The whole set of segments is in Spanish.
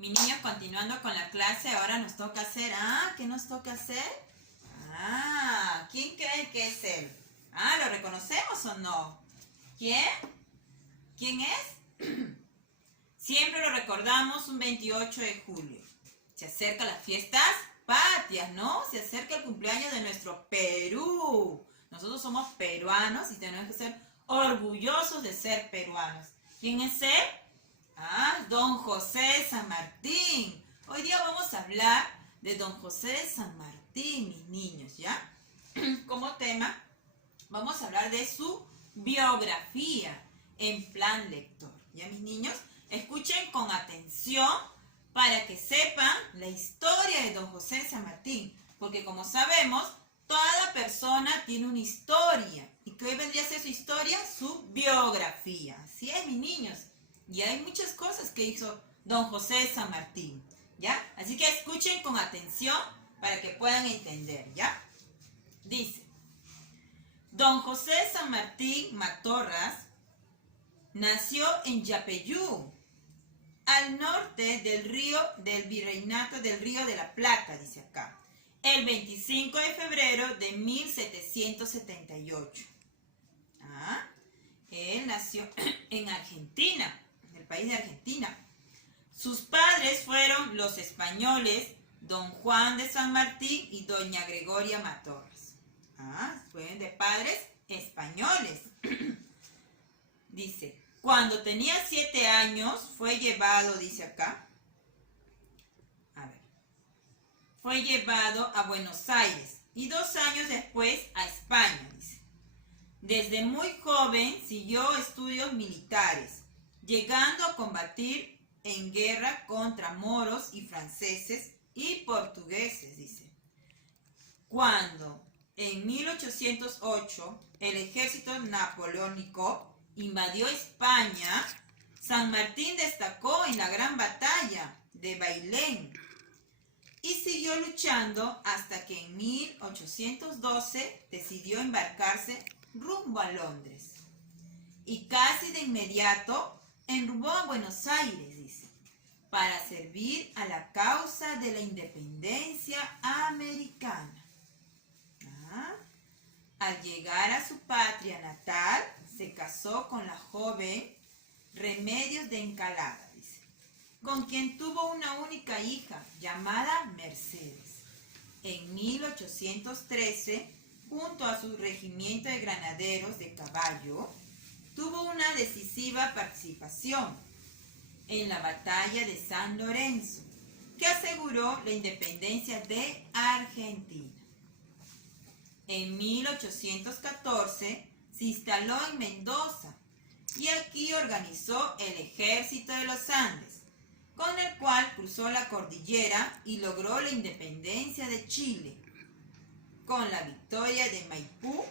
Mis niños, continuando con la clase, ahora nos toca hacer... ¿qué nos toca hacer? ¿Quién cree que es él? ¿Lo reconocemos o no? ¿Quién? ¿Quién es? Siempre lo recordamos un 28 de julio. Se acercan las fiestas patrias, ¿no? Se acerca el cumpleaños de nuestro Perú. Nosotros somos peruanos y tenemos que ser orgullosos de ser peruanos. ¿Quién es él? Don José de San Martín. Hoy día vamos a hablar de Don José de San Martín, mis niños, ¿ya? Como tema, vamos a hablar de su biografía en plan lector. ¿Ya, mis niños? Escuchen con atención para que sepan la historia de Don José de San Martín. Porque como sabemos, toda persona tiene una historia. ¿Y qué vendría a ser su historia? Su biografía. Así es, mis niños. Y hay muchas cosas que hizo Don José de San Martín, ¿ya? Así que escuchen con atención para que puedan entender, ¿ya? Dice, Don José de San Martín Matorras nació en Yapeyú, al norte del virreinato del Río de la Plata, dice acá, el 25 de febrero de 1778. Él nació en Argentina, en el país de Argentina. Sus padres fueron los españoles Don Juan de San Martín y Doña Gregoria Matorras. Fueron de padres españoles. Dice, cuando tenía 7 años fue llevado, dice acá, fue llevado a Buenos Aires y 2 años después a España, dice. Desde muy joven siguió estudios militares, llegando a combatir en guerra contra moros y franceses y portugueses, dice. Cuando en 1808 el ejército napoleónico invadió España, San Martín destacó en la gran batalla de Bailén y siguió luchando hasta que en 1812 decidió embarcarse rumbo a Londres. Y casi de inmediato enrumbó a Buenos Aires, dice, para servir a la causa de la independencia americana. Al llegar a su patria natal, se casó con la joven Remedios de Encalada, dice, con quien tuvo una única hija llamada Mercedes. En 1813, junto a su regimiento de granaderos de caballo, tuvo una decisiva participación en la batalla de San Lorenzo, que aseguró la independencia de Argentina. En 1814 se instaló en Mendoza y aquí organizó el Ejército de los Andes, con el cual cruzó la cordillera y logró la independencia de Chile, con la victoria de Maipú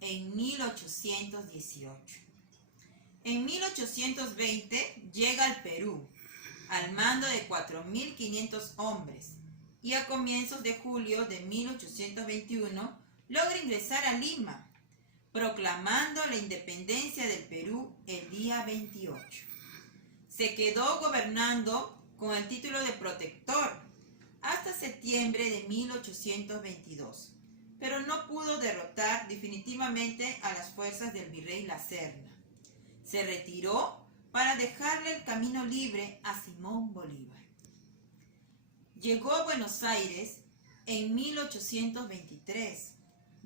en 1818. En 1820 llega al Perú, al mando de 4.500 hombres, y a comienzos de julio de 1821 logra ingresar a Lima, proclamando la independencia del Perú el día 28. Se quedó gobernando con el título de protector hasta septiembre de 1822, pero no pudo derrotar definitivamente a las fuerzas del virrey La Serna. Se retiró para dejarle el camino libre a Simón Bolívar. Llegó a Buenos Aires en 1823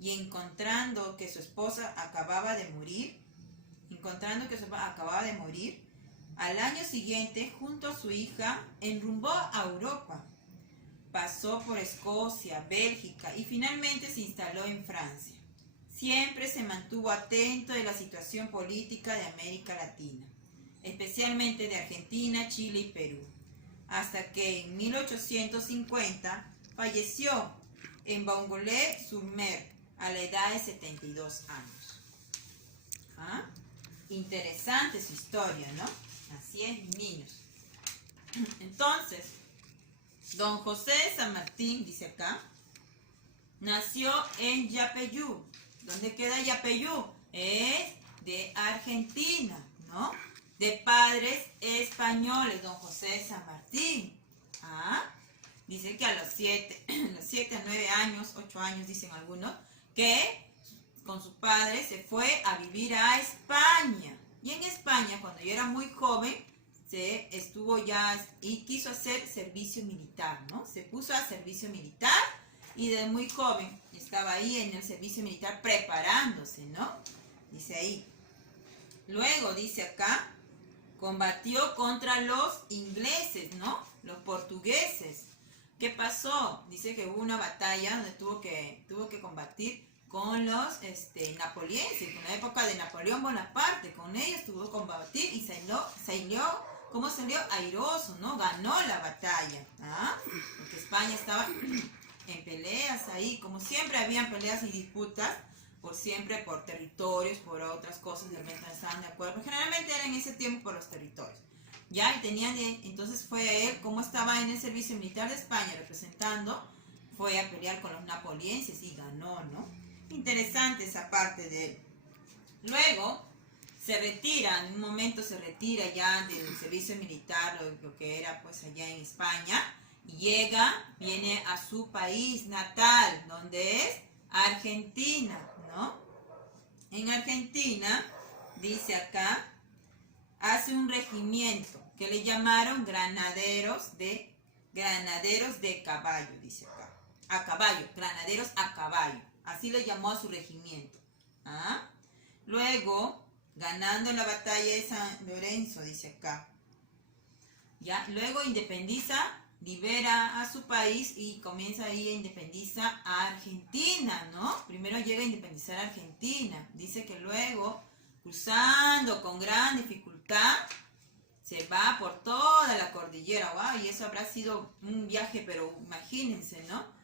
y encontrando que su esposa acababa de morir, al año siguiente, junto a su hija, enrumbó a Europa. Pasó por Escocia, Bélgica y finalmente se instaló en Francia. Siempre se mantuvo atento de la situación política de América Latina, especialmente de Argentina, Chile y Perú, hasta que en 1850 falleció en Boulogne-sur-Mer a la edad de 72 años. Interesante su historia, ¿no? Así es, niños. Entonces, Don José de San Martín, dice acá, nació en Yapeyú. ¿Dónde queda Yapeyú? Es de Argentina, ¿no? De padres españoles, Don José de San Martín. ¿Ah? Dice que a los 7 a 9 años, 8 años dicen algunos, que con su padre se fue a vivir a España. Y en España, cuando yo era muy joven, se estuvo ya y quiso hacer servicio militar, ¿no? Se puso a servicio militar y de muy joven estaba ahí en el servicio militar preparándose, ¿no? Dice ahí. Luego dice acá, combatió contra los ingleses, ¿no? Los portugueses. ¿Qué pasó? Dice que hubo una batalla donde tuvo que combatir con los napoleonenses, en la época de Napoleón Bonaparte. Con ellos tuvo que combatir y salió ¿cómo salió? Airoso, ¿no? Ganó la batalla. ¿Ah? Porque España estaba en peleas ahí, como siempre habían peleas y disputas, por territorios, por otras cosas, de repente no estaban de acuerdo. Generalmente era en ese tiempo por los territorios. Ya, y entonces fue él, como estaba en el servicio militar de España representando, fue a pelear con los napoleonenses y ganó, ¿no? Interesante esa parte de él. Luego se retira, en un momento se retira ya del servicio militar, lo que era pues allá en España, y viene a su país natal, donde es Argentina, ¿no? En Argentina, dice acá, hace un regimiento que le llamaron granaderos de caballo, dice acá. A caballo, granaderos a caballo. Así le llamó a su regimiento. ¿Ah? Luego, ganando la batalla de San Lorenzo, dice acá. ¿Ya? Luego libera a su país y comienza ahí a independizar a Argentina, ¿no? Primero llega a independizar a Argentina. Dice que luego, cruzando con gran dificultad, se va por toda la cordillera. ¡Wow! Y eso habrá sido un viaje, pero imagínense, ¿no?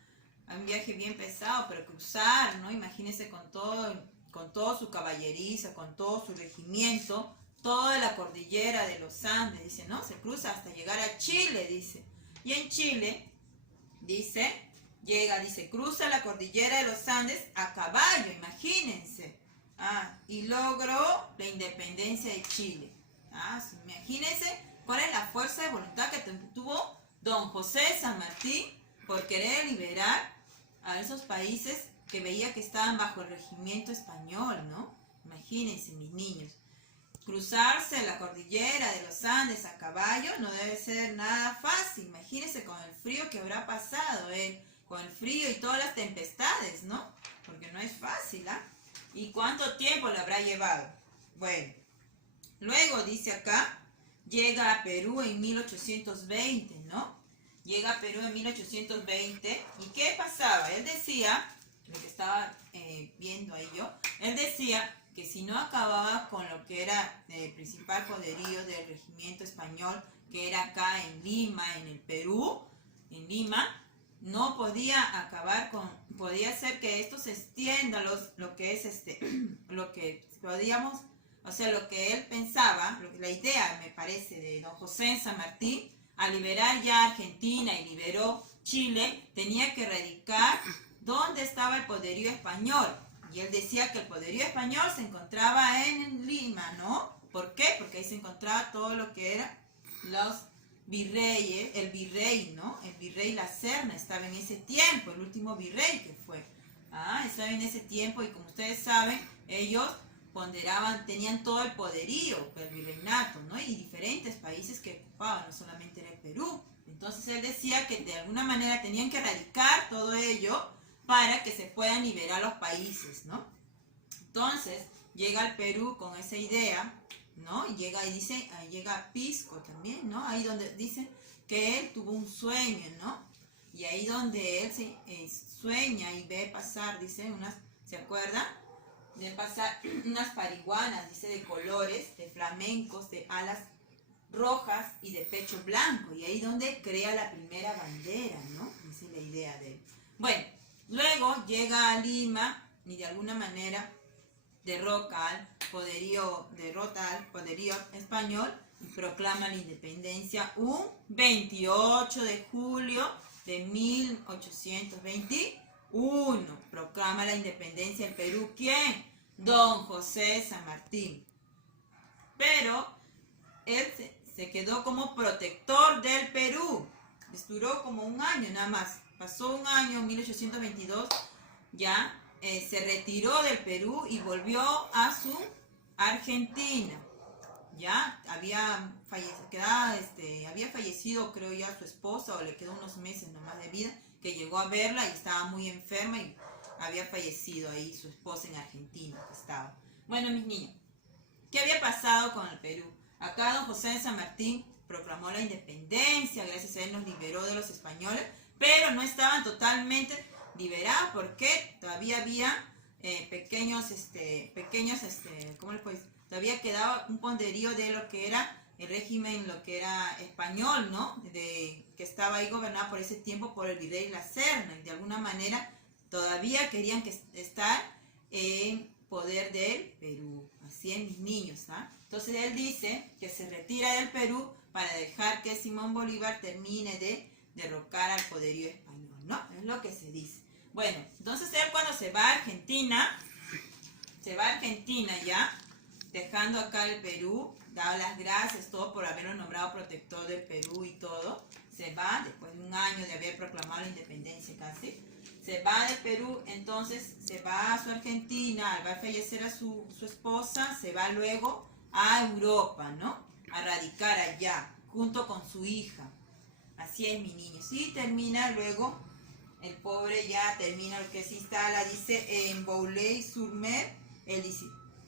Un viaje bien pesado, pero cruzar, ¿no? Imagínense con todo su caballeriza, con todo su regimiento, toda la cordillera de los Andes, dice, ¿no? Se cruza hasta llegar a Chile, dice. Y en Chile, dice, cruza la cordillera de los Andes a caballo, imagínense. Y logró la independencia de Chile. Imagínense cuál es la fuerza de voluntad que tuvo don José de San Martín por querer liberar a esos países que veía que estaban bajo el regimiento español, ¿no? Imagínense, mis niños. Cruzarse la cordillera de los Andes a caballo no debe ser nada fácil. Imagínense con el frío que habrá pasado él, con el frío y todas las tempestades, ¿no? Porque no es fácil, ¿ah? ¿Y cuánto tiempo le habrá llevado? Bueno, luego dice acá, llega a Perú en 1820, ¿no? Llega a Perú en 1820. ¿Y qué pasaba? Él decía, lo que estaba viendo ahí yo, él decía que si no acababa con lo que era el principal poderío del regimiento español, que era acá en Lima, en el Perú, en Lima, no podía acabar podía ser que esto se extienda lo que es lo que podíamos, o sea, lo que él pensaba, la idea, me parece, de don José San Martín, al liberar ya Argentina y liberó Chile, tenía que erradicar dónde estaba el poderío español. Y él decía que el poderío español se encontraba en Lima, ¿no? ¿Por qué? Porque ahí se encontraba todo lo que eran los virreyes, el virrey, ¿no? El virrey La Serna estaba en ese tiempo, el último virrey que fue. Estaba en ese tiempo y como ustedes saben, ellos tenían todo el poderío, el virreinato, ¿no? Y diferentes países que ocupaban, no solamente era el Perú. Entonces él decía que de alguna manera tenían que erradicar todo ello para que se puedan liberar los países, ¿no? Entonces llega al Perú con esa idea, ¿no? Y llega Pisco también, ¿no? Ahí donde dicen que él tuvo un sueño, ¿no? Y ahí donde él sueña y ve pasar, dice, ¿se acuerdan? De pasar unas pariguanas, dice, de colores, de flamencos, de alas rojas y de pecho blanco. Y ahí donde crea la primera bandera, ¿no? Esa es la idea de él. Bueno, luego llega a Lima y de alguna manera derrota al poderío español y proclama la independencia un 28 de julio de 1821. Proclama la independencia del Perú. ¿Quién? Don José San Martín. Pero él se quedó como protector del Perú. duró como un año nada más. Pasó un año, 1822, ya se retiró del Perú y volvió a su Argentina. Ya había fallecido, creo ya, su esposa, o le quedó unos meses nomás de vida, que llegó a verla y estaba muy enferma y había fallecido ahí su esposa en Argentina que estaba. Bueno, mis niños, ¿qué había pasado con el Perú? Acá don José de San Martín proclamó la independencia, gracias a él nos liberó de los españoles, pero no estaban totalmente liberados porque todavía había ¿cómo les puedo decir? Todavía quedaba un poderío de lo que era el régimen, lo que era español, ¿no? Que estaba ahí gobernado por ese tiempo por el virrey La Serna, y de alguna manera todavía querían estar en poder del Perú. Así es, mis niños, ¿ah? Entonces él dice que se retira del Perú para dejar que Simón Bolívar termine de derrocar al poderío español, ¿no? Es lo que se dice. Bueno, entonces él cuando se va a Argentina ya, dejando acá el Perú, dado las gracias todo por haberlo nombrado protector del Perú y todo, se va después de un año de haber proclamado la independencia casi, se va del Perú, entonces se va a su Argentina, al va a fallecer a su esposa, se va luego a Europa, ¿no? A radicar allá, junto con su hija. Así es, mi niño. Sí, termina luego, el pobre ya termina lo que se instala, dice, en Boulogne-sur-Mer,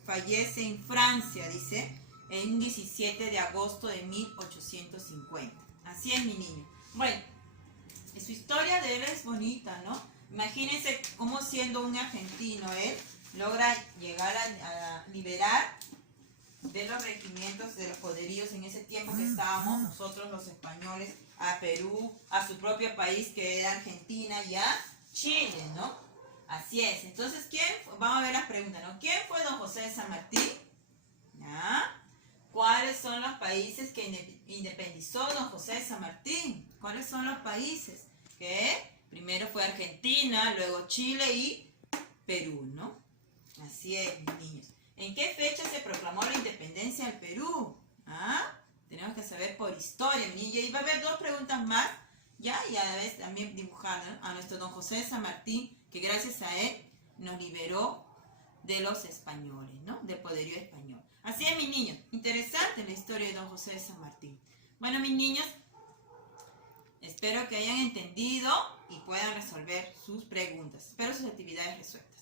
fallece en Francia, dice, en un 17 de agosto de 1850. Así es, mi niño. Bueno, su historia de él es bonita, ¿no? Imagínense cómo siendo un argentino él logra llegar a liberar de los regimientos, de los poderíos en ese tiempo que estábamos nosotros los españoles, a Perú, a su propio país que era Argentina y a Chile, ¿no? Así es. Entonces, vamos a ver las preguntas, ¿no? ¿Quién fue don José de San Martín? ¿Ya? ¿Cuáles son los países que independizó don José de San Martín? ¿Cuáles son los países? Que primero fue Argentina, luego Chile y Perú, ¿no? Así es, mis niños. ¿En qué fecha se proclamó la independencia del Perú? ¿Ah? Tenemos que saber por historia, mi niño. Y va a haber dos preguntas más, ¿ya? Y a la vez también dibujar, ¿no? A nuestro don José de San Martín, que gracias a él nos liberó de los españoles, ¿no? Del poderío español. Así es, mis niños. Interesante la historia de don José de San Martín. Bueno, mis niños, espero que hayan entendido y puedan resolver sus preguntas. Espero sus actividades resueltas.